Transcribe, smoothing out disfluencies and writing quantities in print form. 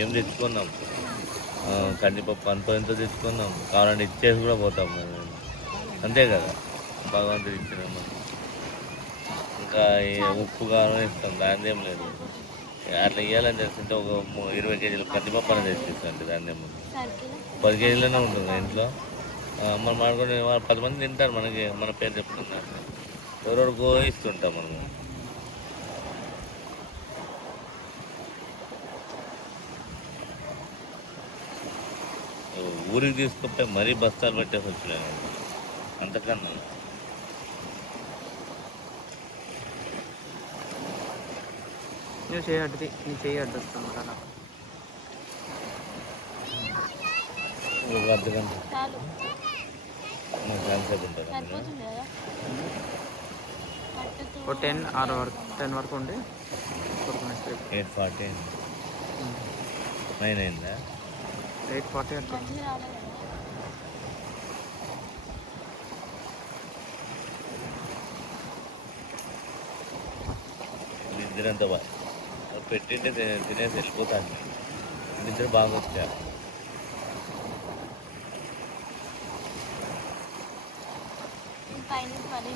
బియ్యం తెచ్చుకున్నాం, కందిపప్పు అంతో ఎంతో తెచ్చుకున్నాం, కావాలంటే ఇచ్చేసి కూడా పోతాం మేము. అంతే కదా, భగవంతుడు ఇచ్చిన మనం. ఇంకా ఈ ఉప్పు కారం ఇస్తాం, దాని ఏం లేదు. అట్లా ఇవ్వాలని తెలుస్తుంటే ఒక 20 కేజీలు కందిపప్పు అనేది తెచ్చిస్తాండి, దాన్ని ఏమో 10 కేజీలనే ఉంటుంది ఇంట్లో. మనం మాడుకొని 10 మంది తింటారు, మనకి మన పేరు చెప్తున్నా ఎవరెవరికో ఇస్తుంటాం మనము. ఊరికి తీసుకుంటే మరీ బస్తాలు పెట్టేసి వచ్చినాయి అంతకన్నా. నువ్వు చేయడ్డది, నీ చేయడ్డు వస్తాను అలా ఒక అర్ధ గంట సేపు ఉంటుంది. ఒక 10 వరకు ఉండి 8:40 9 అయిందా? 8:40 అట్లా. నిద్రంతా పెట్టింటే తినేసి వెళ్ళిపోతాను. నిద్ర బాగా వచ్చా. పైన మరి